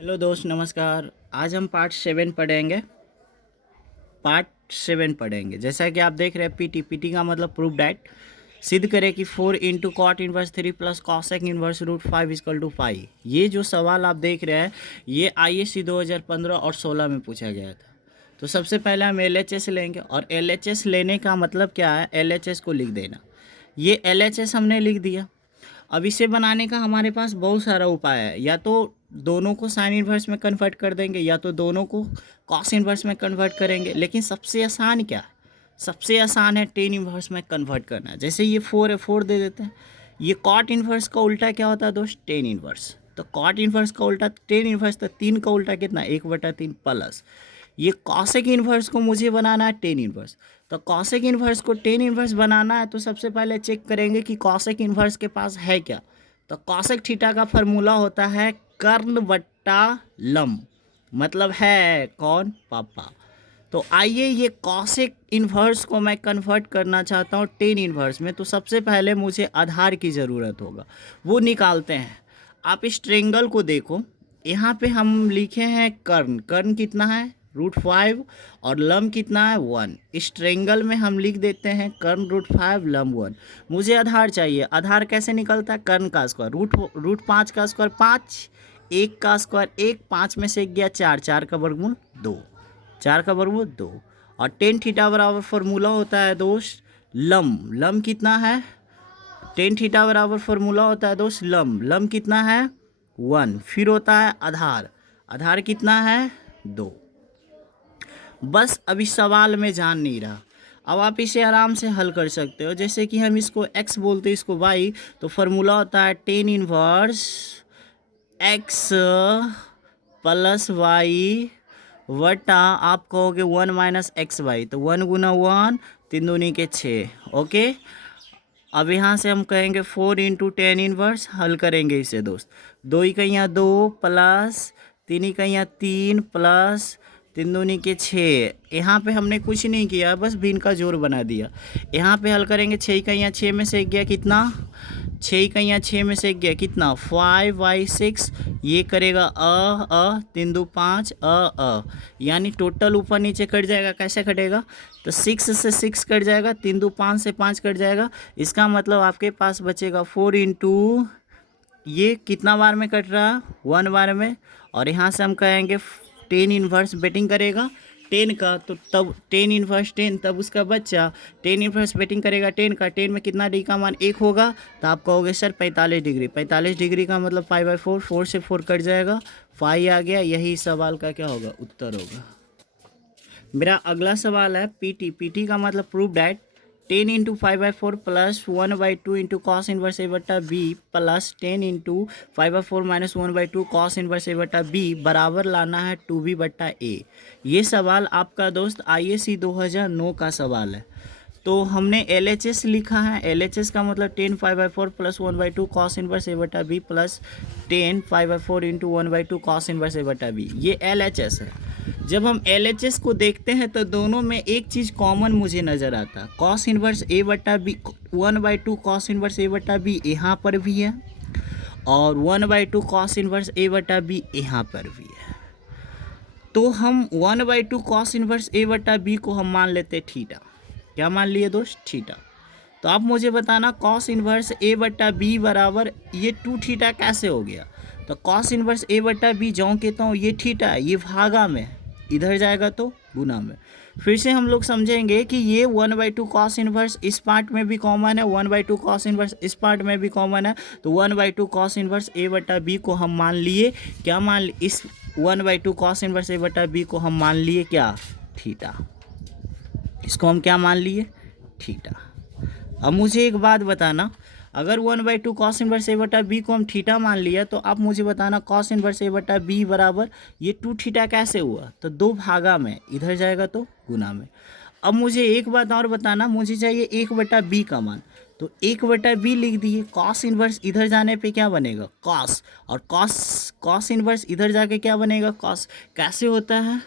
Hello दोस्त, नमस्कार। आज हम पार्ट 7 पढ़ेंगे। जैसा कि आप देख रहे हैं, पीटी का मतलब प्रूफ डैट सिद्ध करें कि 4 × cot 1 3 प्लस कॉसेक इनवर्स √5 = 5। ये जो सवाल आप देख रहे हैं, ये आईएससी 2015 और 16 में पूछा गया था। तो सबसे पहले हम एलएचएस लेंगे, और एलएचएस लेने का मतलब क्या है, एलएचएस को लिख देना। ये एलएचएस हमने लिख दिया। अब इसे बनाने का हमारे पास बहुत सारा उपाय है। या तो दोनों को साइन इन्वर्स में कन्वर्ट कर देंगे, या तो दोनों को कॉस इन्वर्स में कन्वर्ट करेंगे। लेकिन सबसे आसान क्या है? सबसे आसान है टेन इन्वर्स में कन्वर्ट करना। जैसे ये 4 है, 4 दे देते हैं। ये कॉट इन्वर्स का उल्टा क्या होता है दोस्त? Tan inverse. तो कॉट इन्वर्स का उल्टा टेन इन्वर्स, तो 3 का उल्टा कितना? 1/3 प्लस ये कॉसेक इन्वर्स को मुझे बनाना है टेन इन्वर्स। तो कॉसेक इन्वर्स को टेन इन्वर्स बनाना है, तो सबसे पहले चेक करेंगे कि कॉसेक इन्वर्स के पास है क्या। तो कॉसेक थीटा का फॉर्मूला होता है कर्ण बट्टा लम, मतलब है कौन? पापा। तो आइए, ये कॉसेक इन्वर्स को मैं कन्वर्ट करना चाहता हूँ टेन इन्वर्स में। तो सबसे पहले मुझे आधार की ज़रूरत होगा, वो निकालते हैं। आप इस ट्रेंगल को देखो, यहाँ पे हम लिखे हैं कर्ण। कर्ण कितना है? √5। और लम कितना है? 1। इस ट्रेंगल में हम लिख देते हैं कर्ण √5 लम 1। मुझे आधार चाहिए। आधार कैसे निकलता है? कर्ण का स्क्वायर, रूट 5 का स्क्वायर 5, 1 का स्क्वायर 1, 5 में से 1 गया 4, 4 का वर्गमूल 2, 4 का वर्गमूल 2। और टेन थीटा बराबर फॉर्मूला होता है दोस्त लम। लम कितना है? टेन थीटा बराबर फॉर्मूला होता है दोस्त लम। लम कितना है? 1। फिर होता है आधार। आधार कितना है? 2। बस अभी सवाल में जान नहीं रहा। अब आप इसे आराम से हल कर सकते हो। जैसे कि हम इसको x बोलते हैं, इसको y, तो फॉर्मूला होता है tan inverse x plus y वटा आप कहोगे 1 - xy, तो 1 × 1 3 दूनी के 6। ओके। अब यहाँ से हम कहेंगे 4 × टेन इनवर्स, हल करेंगे इसे दोस्त। 2 इकाइयाँ 2 प्लस 3 इकाइयाँ 3 प्लस 3 दूनी के 6। यहाँ पे हमने कुछ नहीं किया, बस भिन्न का जोड़ बना दिया। यहाँ पे हल करेंगे 6 इकाइयाँ 6 में से 1 गया कितना? 6 इकाइयाँ 6 में से 1 गया कितना? 5/6। ये करेगा 3 2 5 यानी टोटल ऊपर नीचे कट जाएगा। कैसे कटेगा? तो 6 से 6 कट जाएगा, 3 2 5 से 5 कट जाएगा। इसका मतलब आपके पास बचेगा 4 × ये कितना बार में कट रहा? 1 बार में। और यहाँ से हम कहेंगे टेन इनवर्स बेटिंग करेगा 10 का, तो तब टेन इनवर्स 10, तब उसका बच्चा टेन इनवर्स बेटिंग करेगा 10 का। 10 में कितना डी का मान 1 होगा, तो आप कहोगे सर 45 डिग्री। 45 डिग्री का मतलब 5/4, 4 से 4 कट जाएगा, 5 आ गया। यही सवाल का क्या होगा? उत्तर होगा। मेरा अगला सवाल है पीटी का मतलब prove that 10 × 5/4 plus 1/2 × cos inverse a/b plus 10 × 5/4 - 1/2 cos inverse a/b बराबर लाना है 2b/a। ये सवाल आपका दोस्त आईएससी 2009 का सवाल है। तो हमने एलएचएस लिखा है। एलएचएस का मतलब 10 5/4 plus 1/2 cos inverse a/b plus 10 5/4 × 1/2 cos inverse a/b। ये एलएचएस है। जब हम एलएचएस को देखते हैं तो दोनों में एक चीज़ कॉमन मुझे नज़र आता है। cos inverse a/b, 1/2 cos inverse a/b यहाँ पर भी है, और 1/2 cos इनवर्स a/b यहाँ पर भी है। तो हम 1/2 cos इनवर्स a/b को हम मान लेते थीटा। क्या मान लिए दोस्त? थीटा। तो आप मुझे बताना cos इनवर्स a/b बराबर ये 2 थीटा कैसे हो गया? तो cos इनवर्स a/b जो कहता हूँ ये थीटा है, ये भागा में, इधर जाएगा तो गुना में। फिर से हम लोग समझेंगे कि ये 1/2 cos इनवर्स इस पार्ट में भी कॉमन है, 1/2 cos इनवर्स इस पार्ट में भी कॉमन है। तो 1/2 cos इनवर्स a/b को हम मान लिए क्या? मान लिए इस 1/2 cos इनवर्स a/b को हम मान लिए क्या? थीटा। इसको हम क्या मान लिए? थीटा। अब मुझे एक बात बताना, अगर 1/2 cos इनवर्स a/b को हम थीटा मान लिया, तो आप मुझे बताना cos इनवर्स a/b बराबर ये 2 थीटा कैसे हुआ? तो 2 भागा में, इधर जाएगा तो गुना में। अब मुझे एक बात और बताना, मुझे चाहिए 1/b का मान। तो 1/b लिख दिए। cos इनवर्स इधर जाने पे क्या बनेगा? cos। और cos इनवर्स इधर जाके क्या बनेगा? cos। कैसे होता है?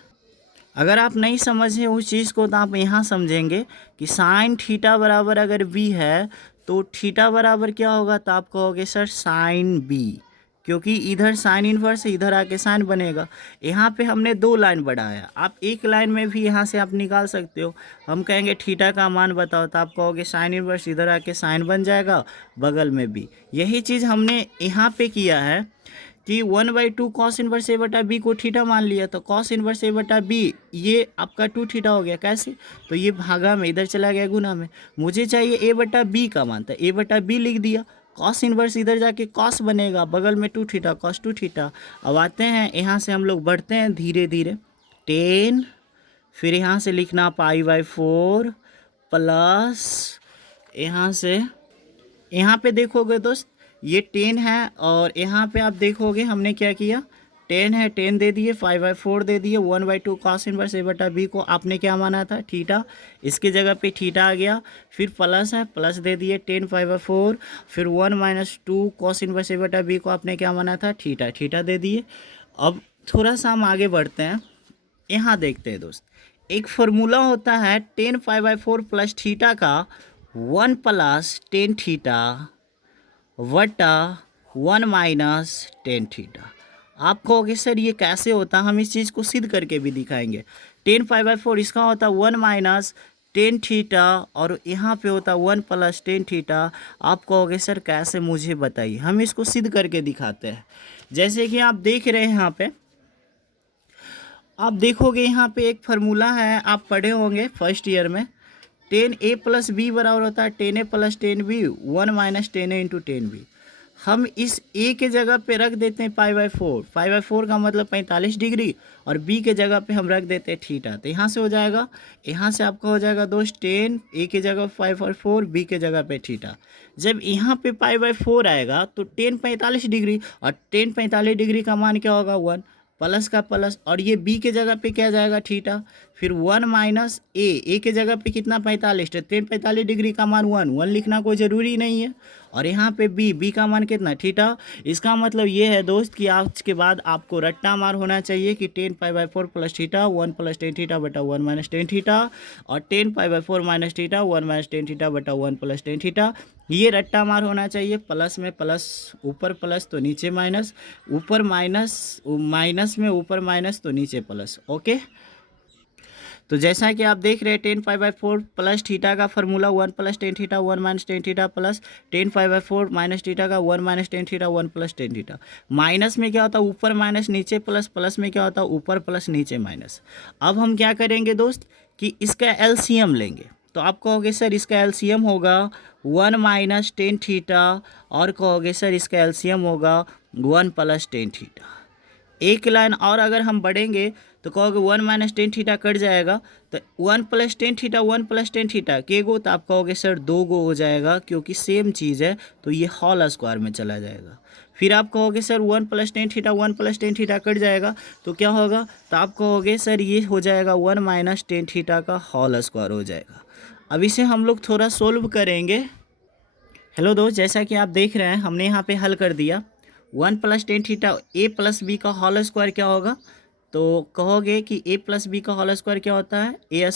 अगर आप नहीं समझे उस चीज़ को, तो आप यहाँ समझेंगे कि साइन थीटा बराबर अगर b है, तो थीटा बराबर क्या होगा? तो आप कहोगे सर साइन b। क्योंकि इधर साइन इन्वर्स है, इधर आके साइन बनेगा। यहाँ पे हमने 2 लाइन बढ़ाया, आप एक लाइन में भी यहाँ से आप निकाल सकते हो। हम कहेंगे थीटा का मान बताओ, तो आप कहोगे साइन इन्वर्स, इधर आके साइन बन जाएगा, बगल में भी। यही चीज़ हमने यहाँ पे किया है कि 1/2 कॉस इन्वर्स ए बटा बी को थीटा मान लिया, तो कॉस इन्वर्स ए बटा बी ये आपका 2 थीटा हो गया। कैसे? तो ये भागा में इधर चला गया गुना में, मुझे चाहिए ए बटा बी का मान, तो ए बटा बी लिख दिया। कॉस इन्वर्स इधर जाके कॉस बनेगा, बगल में 2 थीटा, कॉस 2 थीटा। अब आते हैं यहाँ से हम लोग बढ़ते हैं धीरे धीरे, 10, फिर यहाँ से लिखना π/4 प्लस यहाँ से, यहाँ पे देखोगे दोस्त ये 10 है, और यहाँ पे आप देखोगे हमने क्या किया, 10 है, 10 दे दिए, 5/4 दे दिए, 1/2 कॉस इनवर्स ए बटा बी को आपने क्या माना था, थीटा, इसके जगह पे थीटा आ गया। फिर प्लस है, प्लस दे दिए 10 5/4, फिर 1 - 2 कॉस इनवर्स ए बटा बी को आपने क्या माना था, थीटा, थीटा दे दिए। अब थोड़ा सा हम आगे बढ़ते हैं, यहाँ देखते हैं दोस्त, एक फार्मूला होता है 10 5/4 प्लस थीटा का 1 + tan थीटा वटा 1 - tan थीटा। आप कहोगे सर ये कैसे होता, हम इस चीज़ को सिद्ध करके भी दिखाएंगे। 10 5/4 इसका होता 1 - tan थीटा, और यहाँ पे होता 1 + tan थीटा। आप कहोगे सर कैसे, मुझे बताइए, हम इसको सिद्ध करके दिखाते हैं। जैसे कि आप देख रहे हैं यहाँ पे, आप देखोगे यहाँ पे एक फार्मूला है, आप पढ़े होंगे फर्स्ट ईयर में, tan a + b बराबर होता है tan a + tan b 1 - tan a × tan b। हम इस a के जगह पे रख देते हैं π/4, π/4 का मतलब 45 डिग्री, और b के जगह पे हम रख देते हैं थीटा। तो यहाँ से हो जाएगा, यहाँ से आपका हो जाएगा दोस्त tan a के जगह 5/4, b के जगह पे थीटा। जब यहाँ पे π/4 आएगा तो tan 45 डिग्री, और tan 45 डिग्री का मान क्या होगा, 1, प्लस का प्लस, और ये b के जगह पे क्या जाएगा, थीटा। फिर 1 - a के जगह पे कितना 45, तो tan 45 डिग्री का मान 1 लिखना कोई ज़रूरी नहीं है, और यहाँ पे b का मान कितना, थीटा। इसका मतलब ये है दोस्त कि आज के बाद आपको रट्टा मार होना चाहिए कि tan π/4 plus theta 1 + tan theta बटा 1 - tan थीटा, और tan π/4 minus theta 1 - tan theta बटा 1 + tan थीटा। ये रट्टा मार होना चाहिए, प्लस में प्लस, ऊपर प्लस तो नीचे माइनस, ऊपर माइनस, माइनस में ऊपर माइनस तो नीचे प्लस। ओके, तो जैसा कि आप देख रहे हैं tan π/4 प्लस थीटा का formula 1 + tan theta 1 - tan theta plus tan π/4 minus theta का 1 - tan theta 1 + tan theta. Minus में क्या होता है, ऊपर माइनस नीचे प्लस, प्लस में क्या होता है, ऊपर प्लस नीचे माइनस। अब हम क्या करेंगे दोस्त कि इसका एलसीएम लेंगे, तो आप कहोगे सर इसका एलसीएम होगा 1 - tan थीटा, और कहोगे सर इसका एलसीएम होगा 1 + tan थीटा। एक लाइन और अगर हम बढ़ेंगे तो कहोगे 1 - tan थीटा कट जाएगा, तो 1 + tan थीटा 1 + tan थीटा के गो, तो आप कहोगे सर 2 गो हो जाएगा, क्योंकि सेम चीज़ है तो ये होल स्क्वायर में चला जाएगा। फिर आप कहोगे sir 1 + tan theta 1 + tan theta cut जाएगा, तो क्या होगा, तो आप कहोगे सर ये हो जाएगा 1 - tan थीटा का होल स्क्वायर हो जाएगा। अब इसे हम लोग थोड़ा सोल्व करेंगे। हेलो दोस्त, जैसा कि आप देख रहे हैं हमने यहाँ पे हल कर दिया। 1 + tan थीटा a + b का होल स्क्वायर क्या होगा, तो कहोगे कि a + b का होल स्क्वायर क्या होता है, a²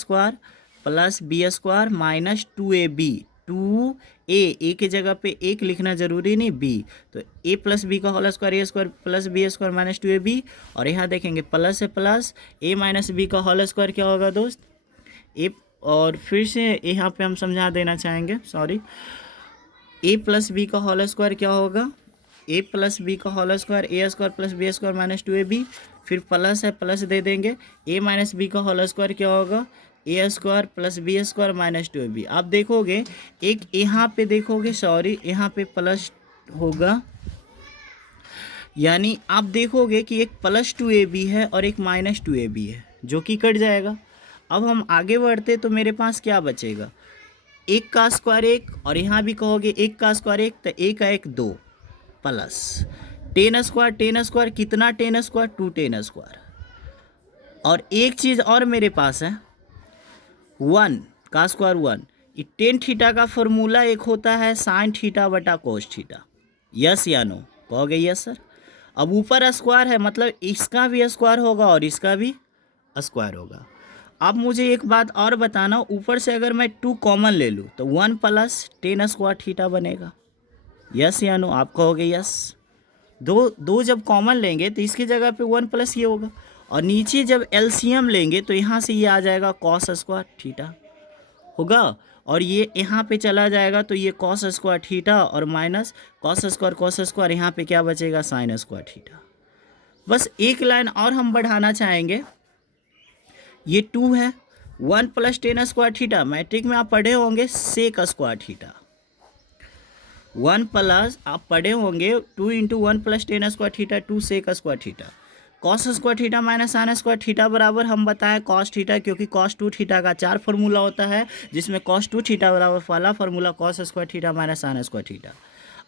+ b² - 2ab, 2a के जगह पे 1 लिखना जरूरी नहीं, b, तो a + b का whole square a² + b² - 2ab, और यहाँ देखेंगे प्लस है प्लस, a - b का होल स्क्वायर क्या होगा दोस्त, a, और फिर से यहाँ पे हम समझा देना चाहेंगे, सॉरी, a + b का होल स्क्वायर क्या होगा, a + b का whole square a² + b² - 2ab, फिर प्लस है प्लस दे देंगे, a - b का होल स्क्वायर क्या होगा, a² + b² - 2ab। आप देखोगे एक यहाँ पे देखोगे, सॉरी यहाँ पे प्लस होगा, यानी आप देखोगे कि एक +2ab है और एक -2ab है, जो कि कट जाएगा। अब हम आगे बढ़ते तो मेरे पास क्या बचेगा, 1 का स्क्वायर 1, और यहाँ भी कहोगे 1 का स्क्वायर 1, तो 1 का 1 2, प्लस tan स्क्वायर कितना, tan स्क्वायर 2 tan स्क्वायर। और एक चीज़ और मेरे पास है 1 का स्क्वायर 1, ये tan थीटा का फॉर्मूला एक होता है sin थीटा बटा cos थीटा, यस या नो, कहोगे यस सर। अब ऊपर स्क्वायर है, मतलब इसका भी स्क्वायर होगा और इसका भी स्क्वायर होगा। अब मुझे एक बात और बताना, ऊपर से अगर मैं 2 कॉमन ले लूँ तो 1 + tan स्क्वायर थीटा बनेगा, यस या नो, आप कहोगे यस। दो दो जब कॉमन लेंगे तो इसकी जगह पे 1 प्लस ये होगा, और नीचे जब एलसीएम लेंगे तो यहाँ से ये आ जाएगा कॉस स्क्वायर थीटा होगा, और ये यहाँ पे चला जाएगा तो ये कॉस स्क्वायर थीटा और माइनस कॉस स्क्वायर, यहाँ पे क्या बचेगा साइन स्क्वायर थीटा। बस एक लाइन और हम बढ़ाना चाहेंगे, ये 2 है, 1 plus tan square theta, matric में आप पढ़े होंगे सेक स्क्वायर थीटा, 1 प्लस आप पढ़े होंगे 2 into 1 plus tan square theta 2 sec square theta, cos square theta minus sine square theta बराबर हम बताएं कॉस थीटा, क्योंकि कॉस 2 थीटा का 4 फार्मूला होता है, जिसमें कॉस 2 थीटा बराबर पहला formula cos square theta minus sine square theta.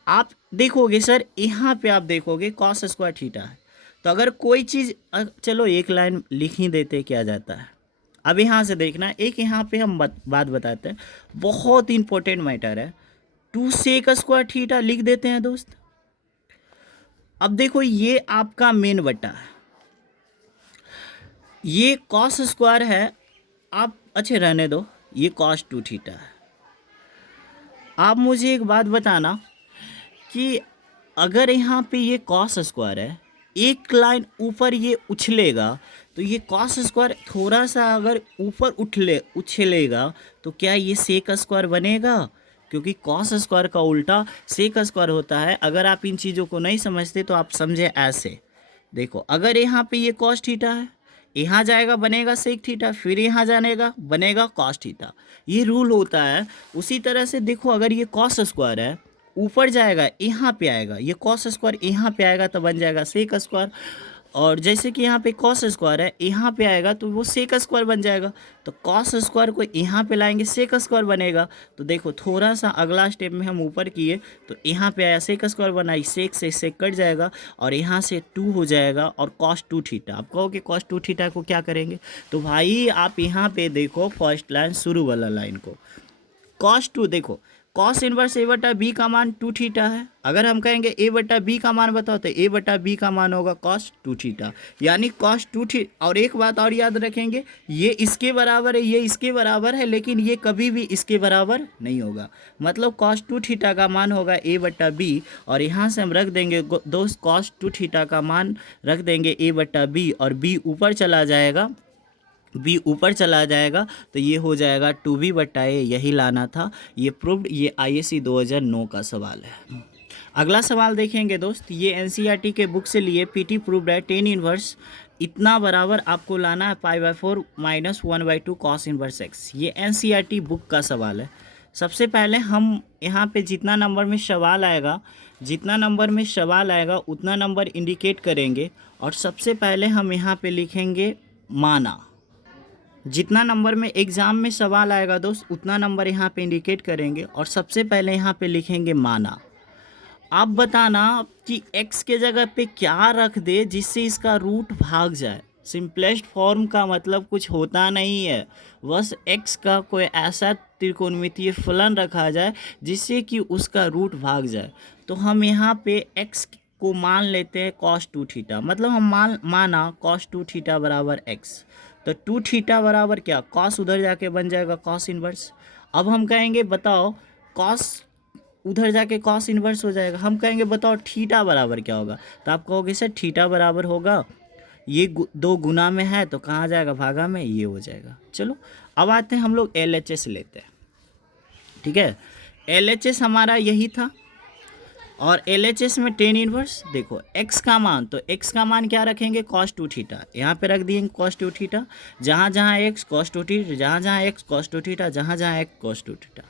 आप देखोगे सर यहाँ पे आप देखोगे कॉस स्क्वायर थीटा है, तो अगर कोई चीज़ चलो एक लाइन लिख ही देते क्या जाता है। अब यहाँ से देखना, एक यहाँ पे हम बात बताते हैं, बहुत इंपॉर्टेंट मैटर है, 2 सेक स्क्वायर थीटा लिख देते हैं दोस्त। अब देखो ये आपका मेन बटा है, ये कॉस स्क्वायर है, आप अच्छे रहने दो, ये कॉस 2 थीटा है। आप मुझे एक बात बताना कि अगर यहाँ पे ये कॉस स्क्वायर है, एक लाइन ऊपर ये उछलेगा तो ये कॉस स्क्वायर थोड़ा सा अगर ऊपर उछलेगा तो क्या ये सेक स्क्वायर बनेगा, क्योंकि कॉस स्क्वायर का उल्टा सेक स्क्वायर होता है। अगर आप इन चीज़ों को नहीं समझते तो आप समझे ऐसे, देखो अगर यहाँ पे ये कॉस थीटा है, यहाँ जाएगा बनेगा सेक थीटा, फिर यहाँ जानेगा बनेगा कॉस थीटा, ये रूल होता है। उसी तरह से देखो अगर ये कॉस स्क्वायर है, ऊपर जाएगा यहाँ पे आएगा, ये कॉस स्क्वायर यहाँ पे आएगा तो बन जाएगा सेक स्क्वायर, और जैसे कि यहाँ पे कॉस स्क्वायर है यहाँ पे आएगा तो वो सेक स्क्वायर बन जाएगा, तो कॉस स्क्वायर को यहाँ पे लाएंगे सेक स्क्वायर बनेगा। तो देखो थोड़ा सा अगला स्टेप में हम ऊपर किए तो यहाँ पे आया सेक स्क्वायर बनाई, सेक से सेक कट जाएगा और यहाँ से 2 हो जाएगा और कॉस 2 थीटा। आप कहोगे कॉस 2 थीटा को क्या करेंगे, तो भाई आप यहाँ पे देखो फर्स्ट लाइन शुरू वाला लाइन को, कॉस 2 देखो कॉस इनवर्स ए बटा बी का मान 2 थीटा है। अगर हम कहेंगे ए बटा बी का मान बताओ तो ए बटा बी का मान होगा कॉस 2 थीटा, यानी कॉस 2 थीटा। और एक बात और याद रखेंगे, ये इसके बराबर है, ये इसके बराबर है, लेकिन ये कभी भी इसके बराबर नहीं होगा। मतलब कॉस 2 थीटा का मान होगा ए बटा बी, और यहाँ से हम रख देंगे दोस्त कॉस 2 थीटा का मान रख देंगे ए बटा बी, और बी ऊपर चला जाएगा, बी ऊपर चला जाएगा तो ये हो जाएगा 2b बटा ए, यही लाना था, ये प्रूव्ड। ये ISC 2009 का सवाल है। अगला सवाल देखेंगे दोस्त, ये NCERT के बुक से लिए, PT प्रूव्ड है टेन इनवर्स इतना बराबर आपको लाना है π/4 माइनस 1/2 कॉस इनवर्स एक्स। ये NCERT बुक का सवाल है। सबसे पहले हम यहाँ पे जितना नंबर में सवाल आएगा, जितना नंबर में सवाल आएगा उतना नंबर इंडिकेट करेंगे, और सबसे पहले हम यहाँ पे लिखेंगे माना। जितना नंबर में एग्ज़ाम में सवाल आएगा दोस्त उतना नंबर यहाँ पे इंडिकेट करेंगे, और सबसे पहले यहाँ पे लिखेंगे माना। आप बताना कि x के जगह पे क्या रख दे जिससे इसका रूट भाग जाए। सिंपलेस्ट फॉर्म का मतलब कुछ होता नहीं है, बस x का कोई ऐसा त्रिकोणमितीय फलन रखा जाए जिससे कि उसका रूट भाग जाए। तो हम यहाँ पे x को मान लेते हैं cos 2 थीटा, मतलब हम माना cos 2 थीटा बराबर x, तो 2 थीटा बराबर क्या, कॉस उधर जाके बन जाएगा कॉस इन्वर्स। अब हम कहेंगे बताओ कॉस उधर जाके कॉस इन्वर्स हो जाएगा, हम कहेंगे बताओ थीटा बराबर क्या होगा, तो आप कहोगे सर थीटा बराबर होगा, ये 2 गुना में है तो कहाँ जाएगा भागा में, ये हो जाएगा। चलो अब आते हैं हम लोग LHS लेते हैं, ठीक है। LHS हमारा यही था, और LHS में टेन इनवर्स देखो x का मान, तो x का मान क्या रखेंगे cos 2 थीटा, यहाँ पे रख दिए cos 2 थीटा, जहाँ जहाँ x cos 2 थीटा, जहाँ जहाँ x cos 2 थीटा, जहाँ जहाँ x cos 2 थीटा,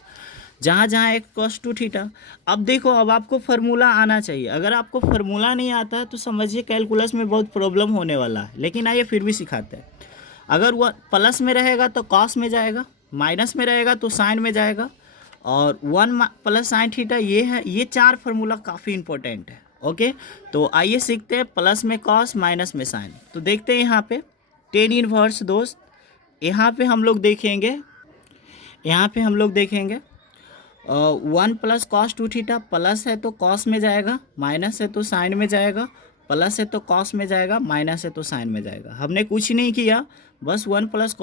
जहाँ जहाँ x cos 2 थीटा। अब देखो अब आपको फार्मूला आना चाहिए, अगर आपको फार्मूला नहीं आता है तो समझिए कैलकुलस में बहुत प्रॉब्लम होने वाला है, लेकिन आइए फिर भी सिखाते हैं। अगर वह प्लस में रहेगा तो कॉस में जाएगा, माइनस में रहेगा तो साइन में जाएगा, और 1 प्लस साइन थीटा ये है। ये 4 फार्मूला काफ़ी इंपॉर्टेंट है, ओके। तो आइए सीखते हैं प्लस में कॉस माइनस में साइन। तो देखते हैं यहाँ पे टेन इनवर्स दोस्त, यहाँ पे हम लोग देखेंगे, यहाँ पे हम लोग देखेंगे 1 प्लस कॉस 2 थीटा, प्लस है तो कॉस में जाएगा, माइनस है तो साइन में जाएगा, प्लस है तो कॉस में जाएगा, माइनस है तो साइन में जाएगा। हमने कुछ नहीं किया, बस 1 प्लस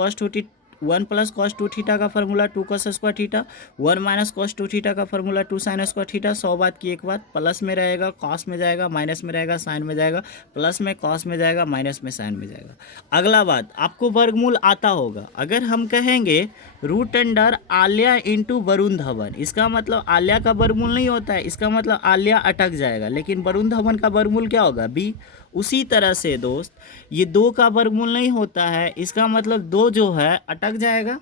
1 प्लस कॉस 2 थीटा का formula 2 cos square theta, 1 minus cos 2 theta का फार्मूला 2 साइन स्क्वायर थीटा। 100 बात की एक बात, प्लस में रहेगा कॉस में जाएगा, माइनस में रहेगा साइन में जाएगा, प्लस में कॉस में जाएगा, माइनस में साइन में जाएगा। अगला बात, आपको वर्गमूल आता होगा। अगर हम कहेंगे root under Alia into Varun Dhawan, इसका मतलब आलिया का वर्गमूल नहीं होता है, इसका मतलब आलिया अटक जाएगा, लेकिन वरुण धवन का वर्गमूल क्या होगा, बी। उसी तरह से दोस्त ये 2 का वर्गमूल नहीं होता है, इसका मतलब 2 जो है अटक जाएगा।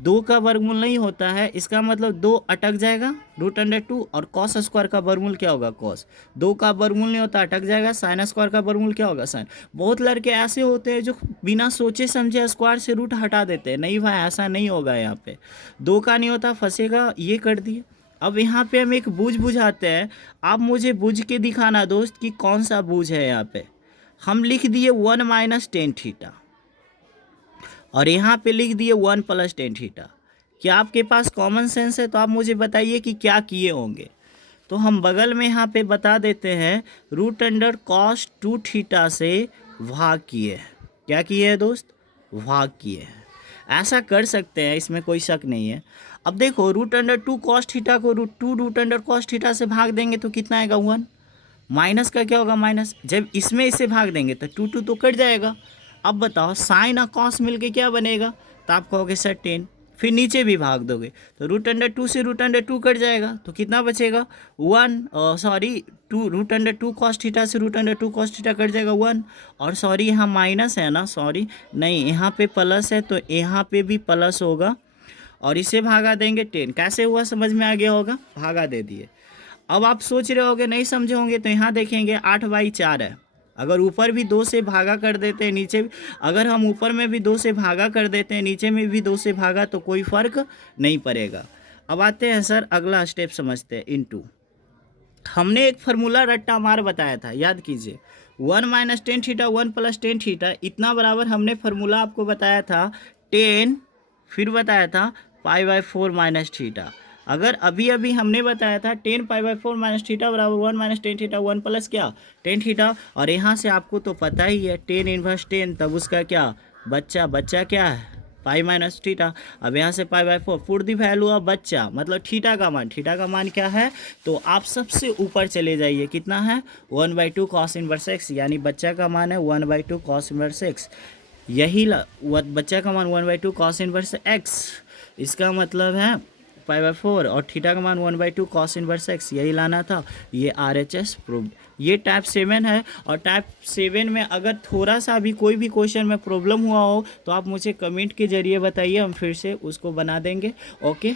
2 का वर्गमूल नहीं होता है, इसका मतलब 2 अटक जाएगा, रूट अंडर 2। और कॉस स्क्वायर का वर्गमूल क्या होगा, कॉस। 2 का वर्गमूल नहीं होता, अटक जाएगा। साइन स्क्वायर का वर्गमूल क्या होगा, साइन। बहुत लड़के ऐसे होते हैं जो बिना सोचे समझे स्क्वायर से रूट हटा देते हैं। नहीं भाई, ऐसा नहीं होगा। यहाँ पे 2 का नहीं होता, फंसेगा, ये कर दिए। अब यहाँ पे हम एक बुझ बुझाते हैं। आप मुझे बुझ के दिखाना दोस्त कि कौन सा बुझ है। यहाँ पे हम लिख दिए 1 माइनस टेन थीटा और यहाँ पे लिख दिए 1 प्लस टेन थीटा। क्या आपके पास कॉमन सेंस है? तो आप मुझे बताइए कि क्या किए होंगे। तो हम बगल में यहाँ पे बता देते हैं, रूट अंडर कॉस 2 थीटा से भाग किए हैं। क्या किए हैं दोस्त, भाग किए हैं। ऐसा कर सकते हैं, इसमें कोई शक नहीं है। अब देखो, रूट अंडर 2 कॉस थीटा को रूट अंडर कॉस थीटा से भाग देंगे तो कितना आएगा, 1। माइनस का क्या होगा, माइनस। जब इसमें इसे भाग देंगे तो 2 तो कट जाएगा। अब बताओ, साइन और कॉस मिलके क्या बनेगा, तो आप कहोगे सर 10। फिर नीचे भी भाग दोगे तो रूट अंडर 2 से रूट अंडर 2 कट जाएगा, तो कितना बचेगा, 1। Sorry 2, root under 2 cos theta से root under 2 cos theta cut जाएगा, 1। और सॉरी यहाँ माइनस है ना, सॉरी नहीं, यहाँ पे प्लस है, तो यहाँ पे भी प्लस होगा। और इसे भागा देंगे 10। कैसे हुआ, समझ में आ गया होगा, भागा दे दिए। अब आप सोच रहे होगे, नहीं समझे होंगे, तो यहाँ देखेंगे 8/4 है। अगर ऊपर भी 2 से भागा कर देते हैं, नीचे भी, अगर हम ऊपर में भी 2 से भागा कर देते हैं, नीचे में भी 2 से भागा, तो कोई फर्क नहीं पड़ेगा। अब आते हैं सर, अगला स्टेप समझते हैं, इनटू। हमने एक फार्मूला रट्टा मार बताया था, याद कीजिए। 1 minus tan theta 1 plus tan theta इतना बराबर हमने फार्मूला आपको बताया था 10, फिर बताया था π/4 माइनस थीटा। अगर अभी अभी हमने बताया था 10 π/4 माइनस थीटा बराबर 1 माइनस टेन थीटा 1 प्लस क्या, टेन थीटा। और यहाँ से आपको तो पता ही है 10 इनवर्स 10, तब उसका क्या बच्चा, बच्चा क्या है, पाई माइनस थीटा। अब यहाँ से π/4 पुट दी वैल्यू ऑफ बच्चा, मतलब थीटा का मान। थीटा का मान क्या है, तो आप सबसे ऊपर चले जाइए, कितना है, 1/2 कॉस इनवर्स एक्स, यानी बच्चा का मान है 1/2 कॉस इनवर्स एक्स। यही बच्चा का मान 1/2 कॉस इनवर्स एक्स, इसका मतलब है π/4, और थीटा का मान 1/2 कॉस इनवर्स एक्स, यही लाना था। ये RHS प्रूव्ड। ये टाइप 7 है। और टाइप 7 में अगर थोड़ा सा भी कोई भी क्वेश्चन में प्रॉब्लम हुआ हो तो आप मुझे कमेंट के जरिए बताइए, हम फिर से उसको बना देंगे। ओके।